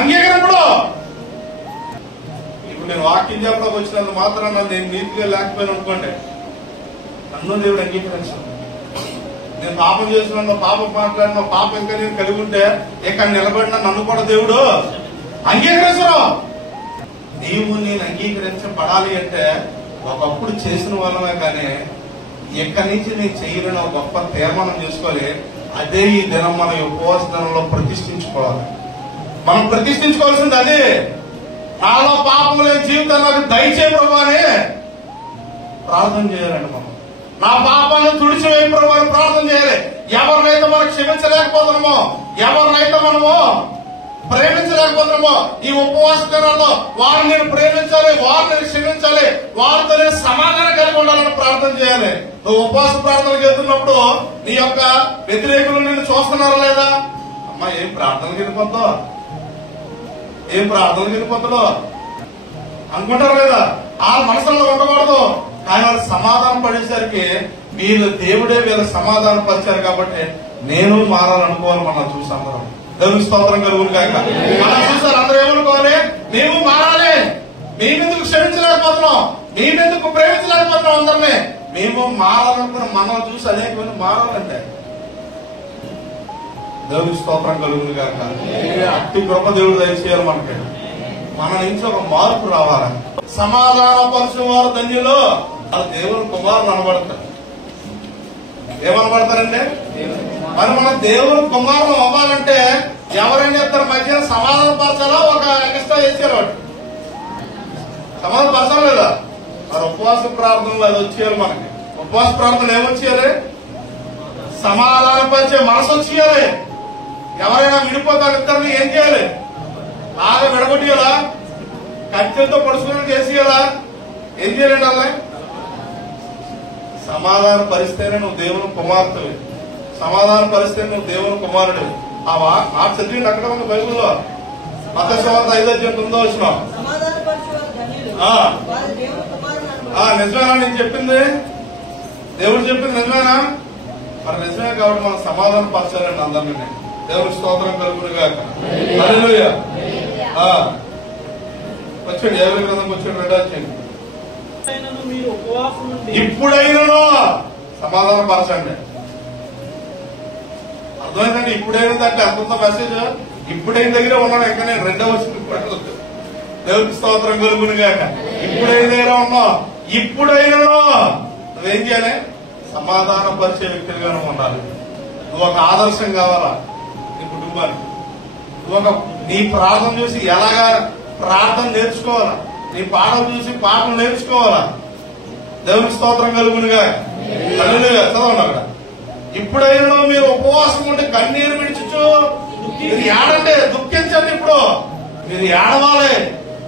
అంగీకరింపడు. ఇప్పుడు నేను వాక్యం చెప్పడానికి వచ్చినందుకు మాత్రం నేను నీతిగా లేకపోయినా అనుకోండి, నన్ను దేవుడు అంగీకరించాను. నేను పాపం చేసిన, పాపం మాట్లాడిన, పాపం ఇంకా నేను కలిగి ఉంటే ఇక్కడ నిలబడిన నన్ను కూడా దేవుడు అంగీకరించరు. నీవు నేను అంగీకరించబడాలి అంటే ఒకప్పుడు చేసిన వాళ్ళమే, కానీ ఎక్కడి నుంచి నేను చేయలేని ఒక గొప్ప తీర్మానం చేసుకోవాలి. అదే ఈ దినం మన ఉపవాస దినంలో ప్రతిష్ఠించుకోవాలి. మనం ప్రతిష్ఠించుకోవాల్సింది అదే. నాలో పాపం లేని జీవితాన్ని నాకు దయచేయ ప్రభు అని ప్రార్థన చేయాలండి. మనం నా పాపాలను తుడిచివేయ ప్రభు అని ప్రార్థన చేయాలి. ఎవరినైతే మనం క్షమించలేకపోతున్నామో, ఎవరినైతే మనము ప్రేమించలేకపోతున్నామో, ఈ ఉపవాస దినాల్లో వారిని నేను ప్రేమించాలి, వారిని నేను క్షమించాలి, వారితో నేను సమాధానం కలిగి ఉండాలని ప్రార్థన చేయాలి. నువ్వు ఉపవాస ప్రార్థనకు వెళ్తున్నప్పుడు నీ యొక్క వ్యతిరేకులు నిన్ను చూస్తున్నారా లేదా? అమ్మా ఏం ప్రార్థనకి వెళ్ళిపోతావు, ఏం ప్రార్థనకి వెళ్ళిపోతాడో అనుకుంటారు లేదా? ఆ మనసులో ఉండకూడదు. కానీ వాళ్ళు సమాధానం పడేసరికి వీళ్ళు దేవుడే వీళ్ళ సమాధానం పరిచారు కాబట్టి నేను మారాలనుకోవాలి. మనం చూసి అందరం దేవుని స్తోత్రం కలుగును కాక. మనం చూసారు అందరూ ఏమనుకోవాలి, మేము మారాలి, మేమెందుకు క్షమించలేకపోతున్నాం, మేమెందుకు ప్రేమించలేకపోతున్నాం, అందరినీ మేము మారాలనుకున్న మనం చూసి అనేక మంది మారాలంటే దేవుని స్తోత్రం కలుగును కాక. అట్టి గొప్ప దేవుడు దయచేయాలి మనకి. మన నుంచి ఒక మార్పు రావాలి. సమాధాన పరుచు వారు ధన్యులు, వాళ్ళు దేవుని కుమారులు అనబడతారు. ఏమనబడతారండి? మరి మన దేవుని కుమారులు అవ్వాలంటే ఎవరైనా ఇద్దరు మధ్య సమాధాన పరచాలా, ఒక ఎక్స్ట్రా చేశారు వాడు సమాధాన పరచాలి లేదా? మరి ఉపవాస ప్రార్థనలు అది వచ్చేయాలి మనకి. ఉపవాస ప్రార్థనలు ఏమొచ్చేయాలి? సమాధాన పరిచే మనసు వచ్చేయాలి. ఎవరైనా విడిపోతారు ఇద్దరిని ఏం చేయాలి? బాగా విడగొట్టియాలా, కత్తితో పొడుచుకుని చేసేయాలా, ఏం చేయాలండి? అలా సమాధాన పరిస్తేనే నువ్వు దేవుని కుమార్తెవి, సమాధాన పరిస్తే నువ్వు దేవుని కుమారుడు. ఆ మాట చదివింది అక్కడ ఉంది బైబుల్లో. మత్తయి 5:9 వచ్చిన నిజమేనా నేను చెప్పింది? దేవుడు చెప్పింది నిజమేనా? మరి నిజమే కాబట్టి మనం సమాధానం పరచాలండి అందరినీ. దేవుని స్తోత్రం కలుగును గాక. హల్లెలూయా. వచ్చండి ఎవరి గ్రంథం వచ్చండి, వెళ్ళొచ్చండి. ఇప్పుడైనా సమాధానం పరచండి. అర్థమైందండి? ఇప్పుడైనా అంటే అంత మెసేజ్ ఇప్పుడైన దగ్గర ఉన్నాను. ఇంకా నేను రెండవ వచ్చిన దేవునికి స్తోత్రం కలుగును గాక. ఇప్పుడైన దగ్గర ఉన్నావు. ఇప్పుడైనా నువ్వేం చేయాలి? సమాధానం పరిచే వ్యక్తిగానే ఉండాలి. నువ్వు ఒక ఆదర్శం కావాలా నీ కుటుంబానికి. నువ్వు నీ ప్రార్థన చూసి ఎలాగా ప్రార్థన నేర్చుకోవాలా, నీ పాటలు చూసి పాటలు నేర్చుకోవాలా. దేవునికి స్తోత్రం కలుగునుగా. హల్లెలూయా. చదవండి అక్కడ. ఇప్పుడైనా మీరు ఉపవాసం ఉంటే కన్నీరు విడిచుచు మీరు ఏడంటే దుఃఖించండి. ఇప్పుడు మీరు ఏడవాలి.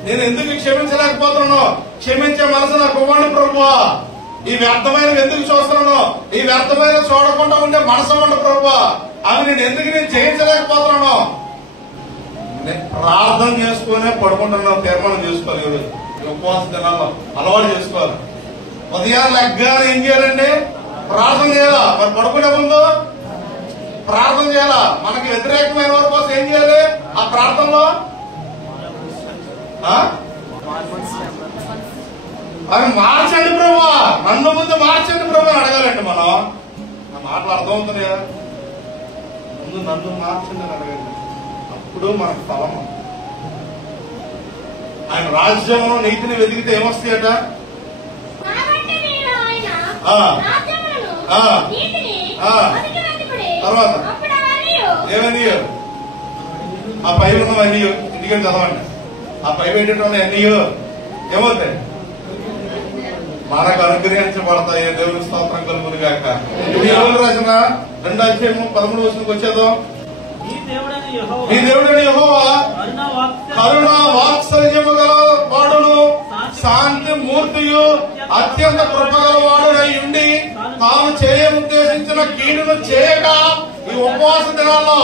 నేను ఎందుకు క్షమించలేకపోతున్నాను, క్షమించే మనసు నాకు ఇవ్వండి ప్రభువా. ఈ వ్యర్థమైన ఎందుకు చూస్తున్నాను, ఈ వ్యర్థమైన చూడకుండా ఉండే మనసు ఇవ్వండి ప్రభువా. అవి నేను జయించలేకపోతున్నాను. ప్రార్థన చేసుకునే పడుకుంటున్నాం. తీర్మానం చేసుకోవాలి. ఈరోజు ఉపవాస దినాల్లో అలవాటు చేసుకోవాలి. ఉదయాన్ని లెగ్గానే ఏం చేయాలండి? ప్రార్థన చేయాలా. మరి పడుకునే ముందు ప్రార్థన చేయాలా. మనకి వ్యతిరేకమైన వారి కోసం ఏం చేయాలి? ఆ ప్రార్థనలో అది మార్చండి ప్రభువా, నన్ను ముందు మార్చండి ప్రభు అని అడగాలండి. మనం నా మాటలు అర్థమవుతున్నాయా? ముందు నన్ను మార్చండి అని అడగండి. అప్పుడు మనకు ఫలము. ఆయన రాజ్యంలో నీతిని వెతికితే ఏమొస్తాయట? తర్వాత ఏమని ఆ పై ఉన్నవన్నీ ఇంటికి చదవండి. ఆ పై పెట్టేటువంటి అన్నీ ఏమవుతాయి? మనకు అనుగ్రహించబడతాయి. దేవుని స్తోత్రం కలుగును గాక. ఎవరు రాసిన 2:13 వచ్చేదో, మీ దేవుడైన యెహోవా కరుణ వాత్సల్యము గల వాడును, శాంతి మూర్తియు అత్యంత కృపగల వాడునై ఉండి తాను చేయనుద్దేశించిన కీడును చేయక ఈ ఉపవాస దినాల్లో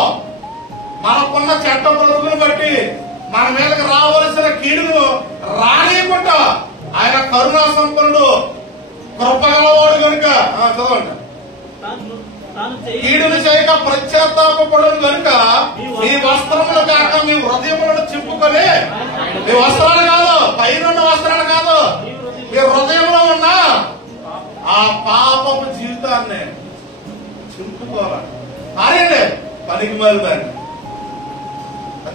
మనకున్న చట్ట బ్రతుకును బట్టి మన మీదకి రావలసిన కీడును రానియకుండా ఆయన కరుణా సంపన్నుడు, కృపగలవాడు కనుక చదవండి. కీడును చేయక ప్రత్యాత్తాపడను కనుక మీ వస్త్రములు కాక మీ హృదయములను చింపుకొని, మీ వస్త్రాలు కాదు, పైన వస్త్రాలు కాదు, మీ హృదయంలో ఉన్న ఆ పాపపు జీవితాన్ని చింపుకోవాలి. మారేయండి పనికి మారుదాన్ని,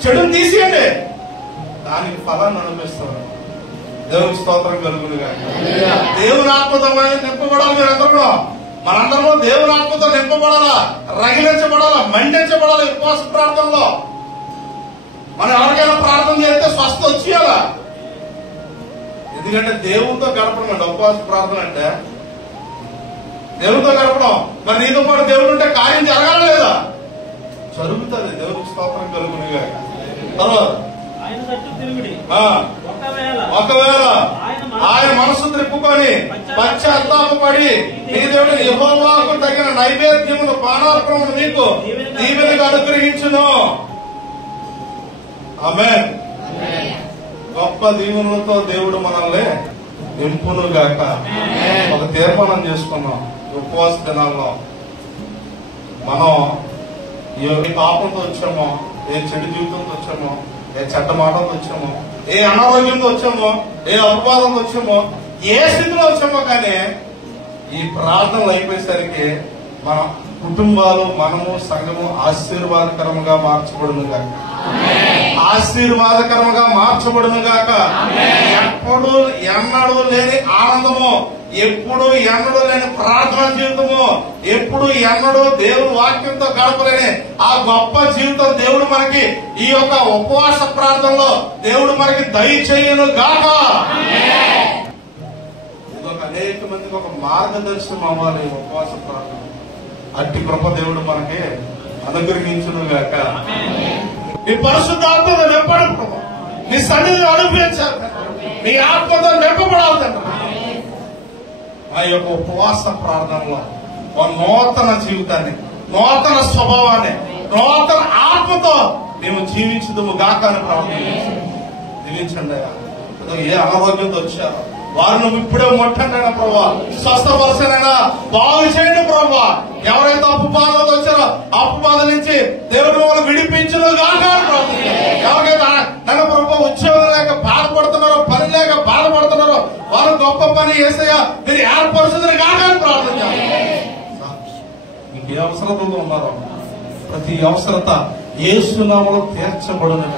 చెడును తీసేయండి, దానికి ఫలాన్ని అనుభవిస్తారు. దేవుని స్తోత్రం కలుగునుగా. దేవుని ఆత్మతో నింపబడాలి. మీరందరూ మనందరూ దేవుని ఆత్మతో నింపబడాలా, రగిలించబడాలా, మండించబడాలి. ఉపవాస ప్రార్థనలో మనం ఎవరికైనా ప్రార్థన చేస్తే స్వస్థ వచ్చేయాలా. ఎందుకంటే దేవునితో గడపడం ఉపవాస ప్రార్థన అంటే దేవుడితో గడపడం. మరి నీతో పాటు దేవుడు ఉంటే కార్యం జరగాల లేదా? జరుగుతుంది. దేవుడికి స్తోత్రం కలుగునిగా. తర్వాత ఒకవేళ ఆయన మనసు త్రిప్పుకొని పశ్చాత్తాపడి నీ దేవుడు యెహోవాకు తగిన నైవేద్యమును పానార్పణను మీకు దీవెనగా అనుగ్రహించును. ఆమేన్. గొప్ప దీవెనలతో దేవుడు మనల్ని నింపును గాక. ఒక తీర్మానం చేసుకున్నాం ఉపవాస దినాల్లో. మనం ఏ పాపంతో వచ్చామో, ఏ చెడు జీవితంతో వచ్చామో, ఏ చెడ్డ మాటలతో వచ్చామో, ఏ అనారోగ్యంతో వచ్చామో, ఏ అపవాదంతో వచ్చామో, ఏ స్థితిలో వచ్చామో, కానీ ఈ ప్రార్థనలు అయిపోయేసరికి మన కుటుంబాలు, మనము, సంఘము ఆశీర్వాదకరముగా మార్చబడును గాక. ఆశీర్వాదకరముగా మార్చబడును గాక. ఎప్పుడు ఎన్నడూ లేని ఆనందము, ఎప్పుడు ఎన్నడూ లేని ప్రార్థన జీవితము, ఎప్పుడు ఎన్నడూ దేవుడు వాక్యంతో గడపలేని ఆ గొప్ప జీవితం దేవుడు మనకి ఈ యొక్క ఉపవాస ప్రార్థనలో దేవుడు మనకి దయచేయును గాక. ఇదొక అనేక మందికి ఒక మార్గదర్శనం అవ్వాలి ఉపవాస ప్రార్థన. అట్టి కృప దేవుడు మనకి అనుగ్రహించును గాక. నీ పరిశుద్ధాత్మతో నింపడం ప్రభు, నీ సన్నిధిని అనుభవించాలి, నీ ఆత్మతో నింపబడాలి. ఆ యొక్క ఉపవాస ప్రార్థనలో ఒక నూతన జీవితాన్ని, నూతన స్వభావాన్ని, నూతన ఆత్మతో మేము జీవించుదుము గాక అని ప్రార్థన జీవించండి. ఏ అనారోగ్యంతో వచ్చారో వారు నువ్వు ఇప్పుడే ముట్టండి ప్రభా, స్వస్థపరచనైనా బాగు చేయండి ప్రభా. ఎవరైతే అప్పు బాధతో వచ్చారో అప్పు బాధ నుంచి దేవుడు వాళ్ళు విడిపించను గాక ప్రభు. ఎవరికైతే నన్ను ప్రభు ఉద్యోగం లేక బాధపడుతున్నారో, పని లేక బాధపడుతున్నారో వారు గొప్ప పని చేస్తాయా మీరు ఏర్పరుచుదని గాక అని ప్రార్థన చేయాలి. మీకు ఏ అవసరతలో ఉన్నారో ప్రతి అవసరత యేసు నామములో తీర్చబడును.